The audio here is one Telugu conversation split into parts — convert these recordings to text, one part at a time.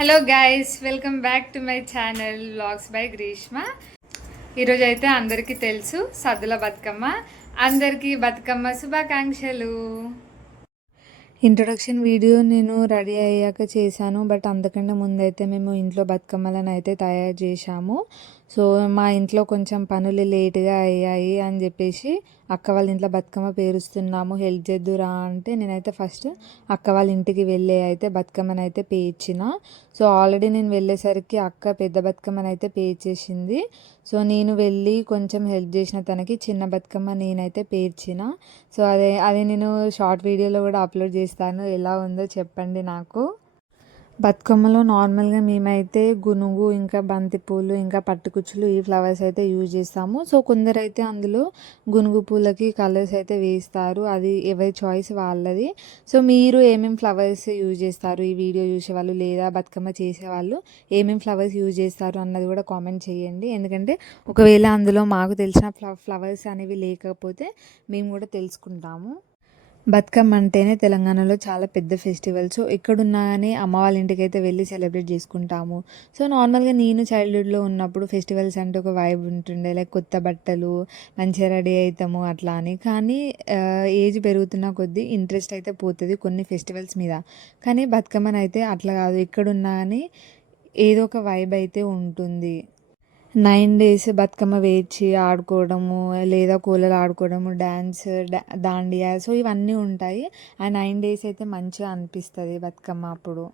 Hello guys, welcome back to my channel vlogs by Greeshma. ఈరోజు అయితే అందరికీ తెలుసు సద్దుల బతుకమ్మ. అందరికీ బతుకమ్మ శుభాకాంక్షలు. ఇంట్రొడక్షన్ వీడియో నేను రెడీ అయ్యాక చేశాను. బట్ అంతకంటే ముందైతే మేము ఇంట్లో బతుకమ్మలను అయితే తయారు చేశాము. సో మా ఇంట్లో కొంచెం పనులు లేట్గా అయ్యాయి అని చెప్పేసి అక్క వాళ్ళ ఇంట్లో బతుకమ్మ పేరుస్తున్నాము, హెల్ప్ చేద్దురా అంటే నేనైతే ఫస్ట్ అక్క వాళ్ళ ఇంటికి వెళ్ళి అయితే బతుకమ్మని అయితే పేర్చిన. సో ఆల్రెడీ నేను వెళ్ళేసరికి అక్క పెద్ద బతుకమ్మని అయితే పేర్చేసింది. సో నేను వెళ్ళి కొంచెం హెల్ప్ చేసిన తనకి చిన్న బతుకమ్మ నేనైతే పేర్చిన. సో అదే నేను షార్ట్ వీడియోలో కూడా అప్లోడ్ చేస్తాను. ఎలా ఉందో చెప్పండి నాకు. బతుకమ్మలో నార్మల్గా మేమైతే గునుగు, ఇంకా బంతిపూలు, ఇంకా పట్టుకుచ్చులు, ఈ ఫ్లవర్స్ అయితే యూజ్ చేస్తాము. సో కొందరైతే అందులో గునుగు పూలకి కలర్స్ అయితే వేస్తారు. అది ఎవరి చాయిస్ వాళ్ళది. సో మీరు ఏమేమి ఫ్లవర్స్ యూజ్ చేస్తారు, ఈ వీడియో చూసేవాళ్ళు లేదా బతుకమ్మ చేసేవాళ్ళు ఏమేమి ఫ్లవర్స్ యూజ్ చేస్తారు అన్నది కూడా కామెంట్ చేయండి. ఎందుకంటే ఒకవేళ అందులో మాకు తెలిసిన ఫ్లవర్స్ అనేవి లేకపోతే మేము కూడా తెలుసుకుంటాము. బతుకమ్మ అంటేనే తెలంగాణలో చాలా పెద్ద ఫెస్టివల్. సో ఎక్కడున్నా కానీ అమ్మ వాళ్ళ ఇంటికి అయితే వెళ్ళి సెలబ్రేట్ చేసుకుంటాము. సో నార్మల్గా నేను చైల్డ్హుడ్లో ఉన్నప్పుడు ఫెస్టివల్స్ అంటే ఒక వైబ్ ఉంటుండే, లైక్ కొత్త బట్టలు, మంచిగా రెడీ అవుతాము అట్లా అని. కానీ ఏజ్ పెరుగుతున్న కొద్దీ ఇంట్రెస్ట్ అయితే పోతుంది కొన్ని ఫెస్టివల్స్ మీద. కానీ బతుకమ్మని అయితే అట్లా కాదు, ఎక్కడున్నా కానీ ఏదో ఒక వైబ్ అయితే ఉంటుంది. 9 డేస్ బతుకమ్మ పేర్చి ఆడుకోవడము, లేదా కోలలు ఆడుకోవడము, డ్యాన్స్, దాండియా, సో ఇవన్నీ ఉంటాయి. ఆ 9 డేస్ అయితే మంచిగా అనిపిస్తుంది బతుకమ్మ అప్పుడు.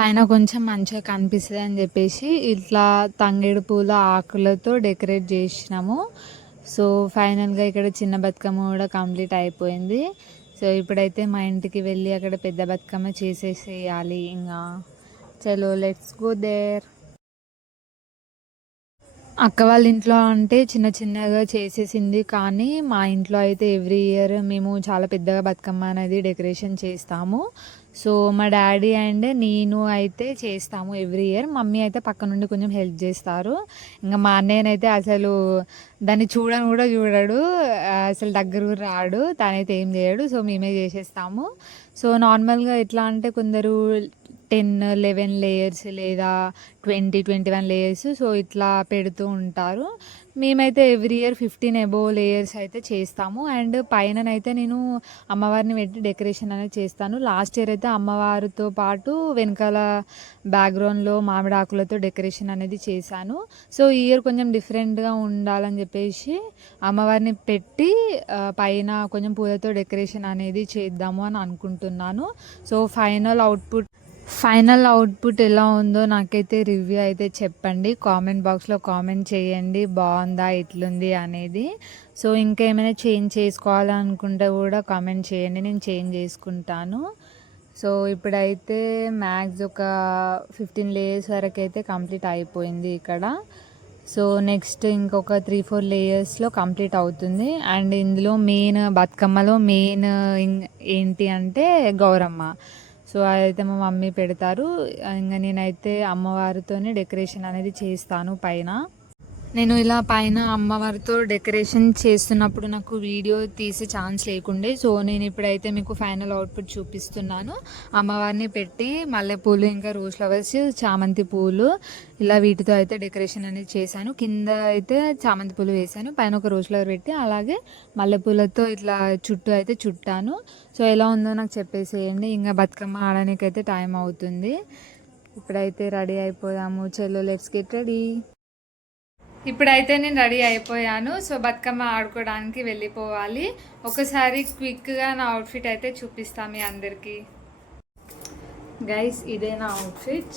పైన కొంచెం మంచిగా కనిపిస్తుంది అని చెప్పేసి ఇట్లా తంగేడు పూల ఆకులతో డెకరేట్ చేసినాము. సో ఫైనల్గా ఇక్కడ చిన్న బతుకమ్మ కూడా కంప్లీట్ అయిపోయింది. సో ఇప్పుడైతే మా ఇంటికి వెళ్ళి అక్కడ పెద్ద బతుకమ్మ చేసేసేయాలి. ఇంకా చలో లెట్స్ గో దేర్. అక్క వాళ్ళ ఇంట్లో అంటే చిన్న చిన్నగా చేసేసింది, కానీ మా ఇంట్లో అయితే ఎవ్రీ ఇయర్ మేము చాలా పెద్దగా బతుకమ్మ అనేది డెకరేషన్ చేస్తాము. సో మా డాడీ అండ్ నేను అయితే చేస్తాము ఎవ్రీ ఇయర్. మమ్మీ అయితే పక్క నుండి కొంచెం హెల్ప్ చేస్తారు. ఇంకా మా అన్నయ్యనైతే అసలు దాన్ని చూడని కూడా చూడడు, అసలు దగ్గర కూడా రాడు, తనైతే ఏం చేయడు. సో మేమే చేసేస్తాము. సో నార్మల్గా ఎట్లా అంటే కొందరు 10-11 లేయర్స్ లేదా 20-21 లేయర్స్ సో ఇట్లా పెడుతూ ఉంటారు. మేమైతే ఎవ్రీ ఇయర్ 15 అబోవ్ లేయర్స్ అయితే చేస్తాము. అండ్ పైననైతే నేను అమ్మవారిని పెట్టి డెకరేషన్ అనేది చేస్తాను. లాస్ట్ ఇయర్ అయితే అమ్మవారితో పాటు వెనకాల బ్యాక్గ్రౌండ్లో మామిడి ఆకులతో డెకరేషన్ అనేది చేశాను. సో ఈ ఇయర్ కొంచెం డిఫరెంట్గా ఉండాలని చెప్పేసి అమ్మవారిని పెట్టి పైన కొంచెం పూలతో డెకరేషన్ అనేది చేద్దాము అని అనుకుంటున్నాను. సో ఫైనల్ అవుట్పుట్ ఎలా ఉందో నాకైతే రివ్యూ అయితే చెప్పండి. కామెంట్ బాక్స్లో కామెంట్ చేయండి, బాగుందా ఎట్లుంది అనేది. సో ఇంకా ఏమైనా చేంజ్ చేసుకోవాలనుకుంటే కూడా కామెంట్ చేయండి, నేను చేంజ్ చేసుకుంటాను. సో ఇప్పుడైతే మ్యాక్స్ ఒక 15 లేయర్స్ వరకు అయితే కంప్లీట్ అయిపోయింది ఇక్కడ. సో నెక్స్ట్ ఇంకొక 3-4 లేయర్స్లో కంప్లీట్ అవుతుంది. అండ్ ఇందులో మెయిన్ బతుకమ్మలో మెయిన్ ఏంటి అంటే గౌరమ్మ. సో అదైతే మా మమ్మీ పెడతారు. ఇంకా నేనైతే అమ్మవారితోనే డెకరేషన్ అనేది చేస్తాను పైన. నేను ఇలా పైన అమ్మవారితో డెకరేషన్ చేస్తున్నప్పుడు నాకు వీడియో తీసే ఛాన్స్ లేకుండే. సో నేను ఇప్పుడైతే మీకు ఫైనల్ అవుట్పుట్ చూపిస్తున్నాను. అమ్మవారిని పెట్టి మల్లెపూలు, ఇంకా రోజ్ ఫ్లవర్స్, చామంతి పూలు ఇలా వీటితో అయితే డెకరేషన్ అనేది చేశాను. కింద అయితే చామంతి పూలు వేసాను, పైన ఒక రోజ్ ఫ్లవర్ పెట్టి అలాగే మల్లెపూలతో ఇట్లా చుట్టూ అయితే చుట్టాను. సో ఎలా ఉందో నాకు చెప్పేసేయండి. ఇంకా బతుకమ్మ ఆడడానికి అయితే టైం అవుతుంది. ఇప్పుడైతే రెడీ అయిపోదాము. చలో లెట్స్ గెట్ రెడీ. ఇప్పుడైతే నేను రెడీ అయిపోయాను. సో బతుకమ్మ ఆడుకోవడానికి వెళ్ళిపోవాలి. ఒకసారి క్విక్గా నా అవుట్ఫిట్ అయితే చూపిస్తాను మీ అందరికీ. గైస్ ఇదే నా అవుట్ఫిట్.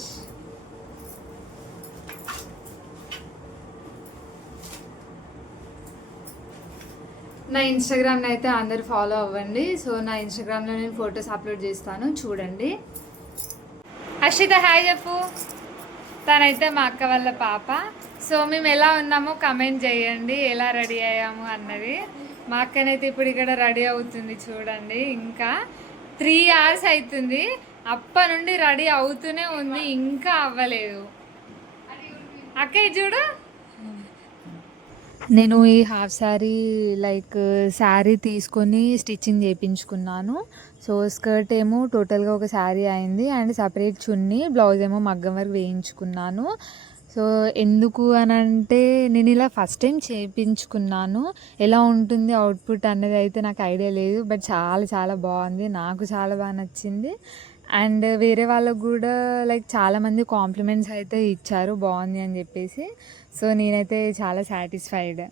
నా ఇన్స్టాగ్రామ్ని అయితే అందరు ఫాలో అవ్వండి. సో నా ఇన్స్టాగ్రామ్లో నేను ఫొటోస్ అప్లోడ్ చేస్తాను, చూడండి. అక్షిత హాయ్ చెప్పు. తనైతే మా అక్క వాళ్ళ పాప. సో మేము ఎలా ఉన్నామో కమెంట్ చేయండి, ఎలా రెడీ అయ్యాము అన్నది. మా అక్కనైతే ఇప్పుడు ఇక్కడ రెడీ అవుతుంది చూడండి. ఇంకా 3 hours అవుతుంది, అప్పటి నుండి రెడీ అవుతూనే ఉంది, ఇంకా అవ్వలేదు. అక్క చూడు, నేను ఈ హాఫ్ శారీ శారీ తీసుకొని స్టిచ్చింగ్ చేయించుకున్నాను. సో స్కర్ట్ ఏమో టోటల్గా ఒక శారీ అయింది, అండ్ సపరేట్ చున్నీ, బ్లౌజ్ ఏమో మగ్గం వరకు వేయించుకున్నాను. సో ఎందుకు అని అంటే నేను ఇలా ఫస్ట్ టైం చేయించుకున్నాను. ఎలా ఉంటుంది అవుట్పుట్ అనేది అయితే నాకు ఐడియా లేదు, బట్ చాలా చాలా బాగుంది, నాకు చాలా బాగా నచ్చింది. అండ్ వేరే వాళ్ళకు కూడా చాలామంది కాంప్లిమెంట్స్ అయితే ఇచ్చారు బాగుంది అని చెప్పేసి. సో నేనైతే చాలా సాటిస్ఫైడ్.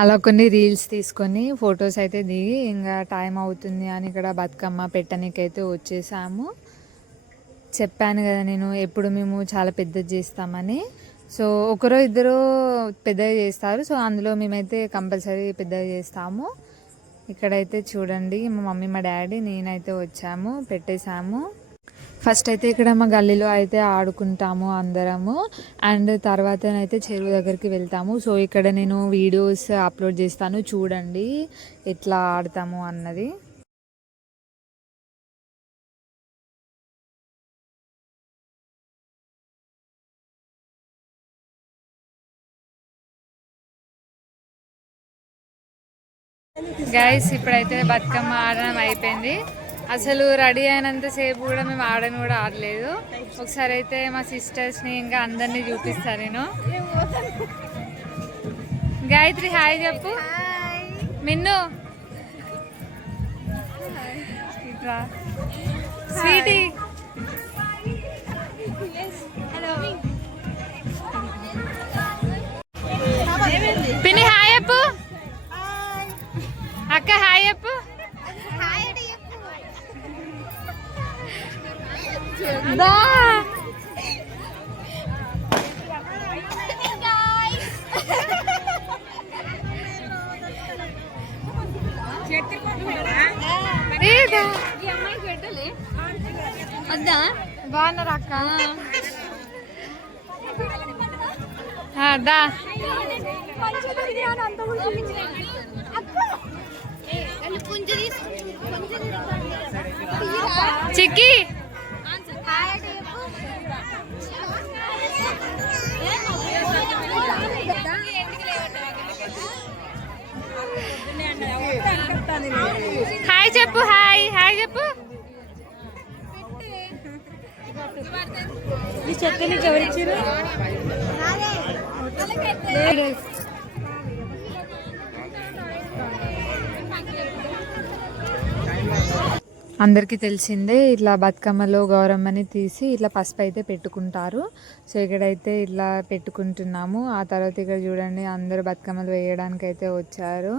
అలా కొన్ని రీల్స్ తీసుకొని ఫొటోస్ అయితే దిగి ఇంకా టైం అవుతుంది అని ఇక్కడ బతుకమ్మ పెట్టడానికైతే వచ్చేసాము. చెప్పాను కదా నేను ఎప్పుడు మేము చాలా పెద్దది చేస్తామని. సో ఒకరో ఇద్దరు పెద్దగా చేస్తారు, సో అందులో మేమైతే కంపల్సరీ పెద్దగా చేస్తాము. ఇక్కడైతే చూడండి మా మమ్మీ, మా డాడీ, నేనైతే వచ్చాము, పెట్టేశాము. ఫస్ట్ అయితే ఇక్కడ మా గల్లీలో అయితే ఆడుకుంటాము అందరము, అండ్ తర్వాతనైతే చెరువు దగ్గరికి వెళ్తాము. సో ఇక్కడ నేను వీడియోస్ అప్లోడ్ చేస్తాను, చూడండి ఎట్లా ఆడతాము అన్నది. గైస్ ఇప్పుడైతే బతుకమ్మ ఆడడం అయిపోయింది. అసలు రెడీ అయినంతసేపు కూడా మేము ఆడని కూడా ఆడలేదు. ఒకసారి అయితే మా సిస్టర్స్ని ఇంకా అందరినీ చూపిస్తాను నేను. గాయత్రి హాయ్ చెప్పు. మిన్ను ఇట్లా, స్వీటీ పిన్ని హాయ్ చెప్పు. అక్క హాయ్ చెప్పు. దా వద్దా బాగున్నారు అక్క దా చిక్కి హాయ్ చెప్పు హాయ్ హాయ్ చెప్పు ఈ చెట్టు నీకు ఎవరిచ్చారు అందరికీ తెలిసిందే ఇట్లా బతుకమ్మలో గౌరమ్మని తీసి ఇట్లా పసుపు అయితే పెట్టుకుంటారు. సో ఇక్కడైతే ఇట్లా పెట్టుకుంటున్నాము. ఆ తర్వాత ఇక్కడ చూడండి అందరూ బతుకమ్మలు వేయడానికి అయితే వచ్చారు.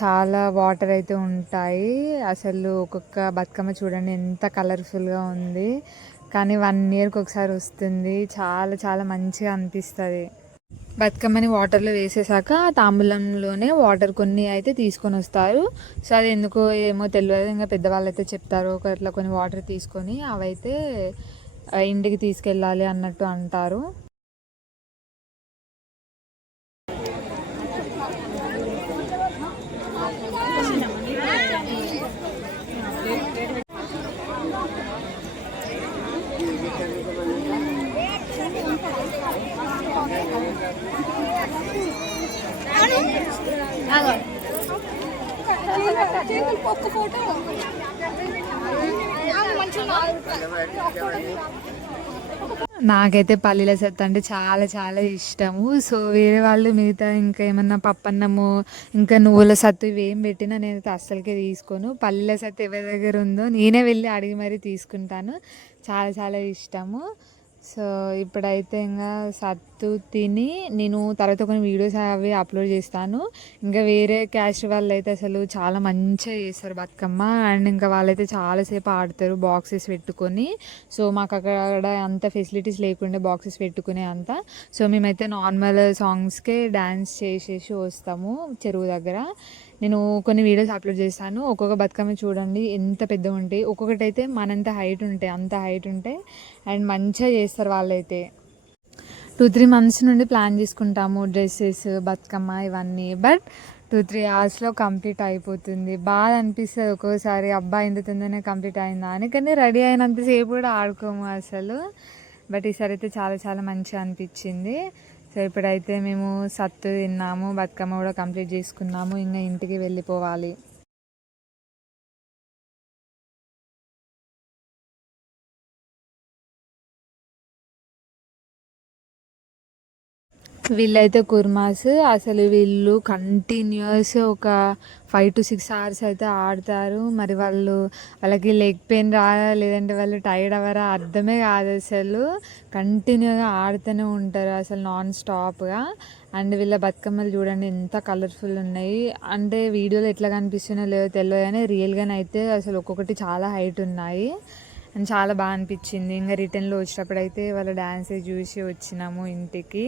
చాలా వాటర్ అయితే ఉంటాయి. అసలు ఒక్కొక్క బతుకమ్మ చూడండి ఎంత కలర్ఫుల్గా ఉంది. కానీ 1 ఇయర్కి ఒకసారి వస్తుంది. చాలా చాలా మంచిగా అనిపిస్తుంది. బతుకమ్మని వాటర్లో వేసేసాక తాంబూలంలోనే వాటర్ కొన్ని అయితే తీసుకొని వస్తారు. సో అది ఎందుకో ఏమో తెలియదు, ఇంకా పెద్దవాళ్ళు అయితే చెప్తారు. అట్లా కొన్ని వాటర్ తీసుకొని అవైతే ఇంటికి తీసుకెళ్ళాలి అన్నట్టు అంటారు. నాకైతే పల్లీల సత్తు అంటే చాలా చాలా ఇష్టము. సో వేరే వాళ్ళు మిగతా ఇంకా ఏమన్నా పప్పన్నము ఇంకా నువ్వుల సత్తు ఇవేం పెట్టినా నేనైతే అస్సలకే తీసుకోను. పల్లీల సత్తు ఎవరి దగ్గర ఉందో నేనే వెళ్ళి అడిగి మరీ తీసుకుంటాను. చాలా చాలా ఇష్టము. సో ఇప్పుడైతే ఇంకా సత్తు తిని నేను తర్వాత కొన్ని వీడియోస్ అవి అప్లోడ్ చేస్తాను. ఇంకా వేరే క్యాస్ట్ వాళ్ళు అయితే అసలు చాలా మంచిగా చేస్తారు బతుకమ్మ. అండ్ ఇంకా వాళ్ళైతే చాలాసేపు ఆడతారు బాక్సెస్ పెట్టుకొని. సో మాకు అక్కడ అంత ఫెసిలిటీస్ లేకుండే బాక్సెస్ పెట్టుకునే అంత. సో మేమైతే నార్మల్ సాంగ్స్కే డ్యాన్స్ చేసేసి వస్తాము చెరువు దగ్గర. నేను కొన్ని వీడియోస్ అప్లోడ్ చేస్తాను. ఒక్కొక్క బతుకమ్మ చూడండి ఎంత పెద్దగా ఉంటాయి. ఒక్కొక్కటి అయితే మనంత హైట్ ఉంటాయి, అంత హైట్ ఉంటాయి. అండ్ మంచిగా చేస్తారు వాళ్ళైతే. 2-3 months నుండి ప్లాన్ చేసుకుంటాము డ్రెస్సెస్ బతుకమ్మ ఇవన్నీ. బట్ 2-3 hours కంప్లీట్ అయిపోతుంది. బాధ అనిపిస్తుంది ఒక్కోసారి, అబ్బా ఇంత తొందరనే కంప్లీట్ అయిందా అని. కానీ రెడీ అయినంతసేపు కూడా ఆడుకోము అసలు. బట్ ఈసారి అయితే చాలా చాలా మంచిగా అనిపించింది. సో ఇప్పుడైతే మేము సత్తు తిన్నాము, బతుకమ్మ కూడా కంప్లీట్ చేసుకున్నాము. ఇంకా ఇంటికి వెళ్ళిపోవాలి. వీళ్ళైతే కుర్మాస్ అసలు వీళ్ళు కంటిన్యూస్ ఒక 5 to 6 hours అయితే ఆడతారు. మరి వాళ్ళకి లెగ్ పెయిన్ రాదా లేదంటే వాళ్ళు టైర్డ్ అవ్వరా అర్థమే కాదు అసలు. కంటిన్యూగా ఆడుతూనే ఉంటారు అసలు నాన్ స్టాప్గా. అండ్ వీళ్ళ బతుకమ్మలు చూడండి ఎంత కలర్ఫుల్ ఉన్నాయి. అంటే వీడియోలో ఎట్లా కనిపిస్తున్నాయో లేదో తెలియదు కానీ రియల్గానైతే అసలు ఒక్కొక్కటి చాలా హైట్ ఉన్నాయి. అండ్ చాలా బాగా అనిపించింది. ఇంకా రిటర్న్లో వచ్చేటప్పుడు అయితే వాళ్ళ డ్యాన్స్ చూసి వచ్చినాము ఇంటికి.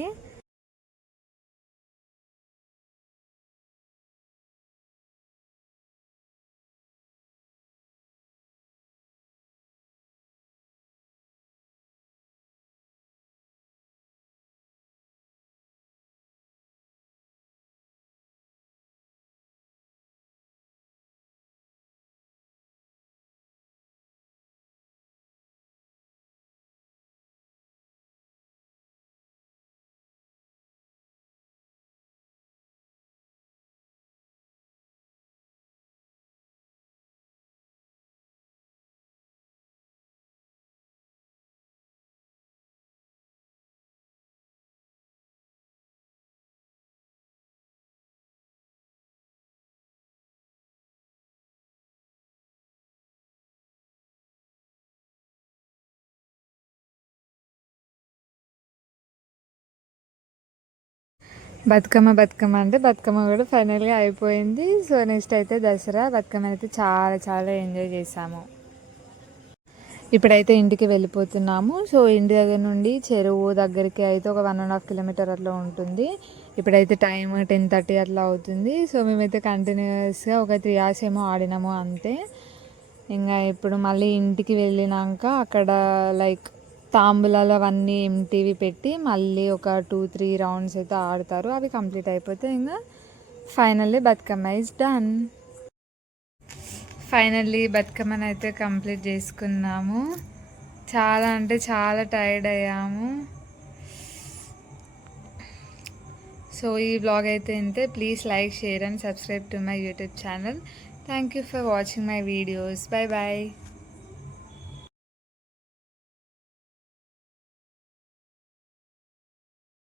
బతుకమ్మ అంటే బతుకమ్మ కూడా ఫైనల్గా అయిపోయింది. సో నెక్స్ట్ అయితే దసరా. బతుకమ్మ అయితే చాలా చాలా ఎంజాయ్ చేసాము. ఇప్పుడైతే ఇంటికి వెళ్ళిపోతున్నాము. సో ఇంటి దగ్గర నుండి చెరువు దగ్గరికి అయితే ఒక 1.5 kilometer అట్లా ఉంటుంది. ఇప్పుడైతే టైం 10:30 అట్లా అవుతుంది. సో మేమైతే కంటిన్యూస్గా ఒక 3 hours ఏమో ఆడినాము అంతే. ఇంకా ఇప్పుడు మళ్ళీ ఇంటికి వెళ్ళినాక అక్కడ లైక్ తాంబూలాలు అవన్నీ ఎంటీవి పెట్టి మళ్ళీ ఒక 2-3 రౌండ్స్ అయితే ఆడతారు. అవి కంప్లీట్ అయిపోతే ఇంకా finally Bathukamma is done. Finally బతుకమ్మని అయితే కంప్లీట్ చేసుకున్నాము. చాలా అంటే చాలా టైర్డ్ అయ్యాము. సో ఈ వ్లాగ్ అయితే ఇంతే. Please like, share and subscribe to my YouTube channel. Thank you for watching my videos. Bye bye.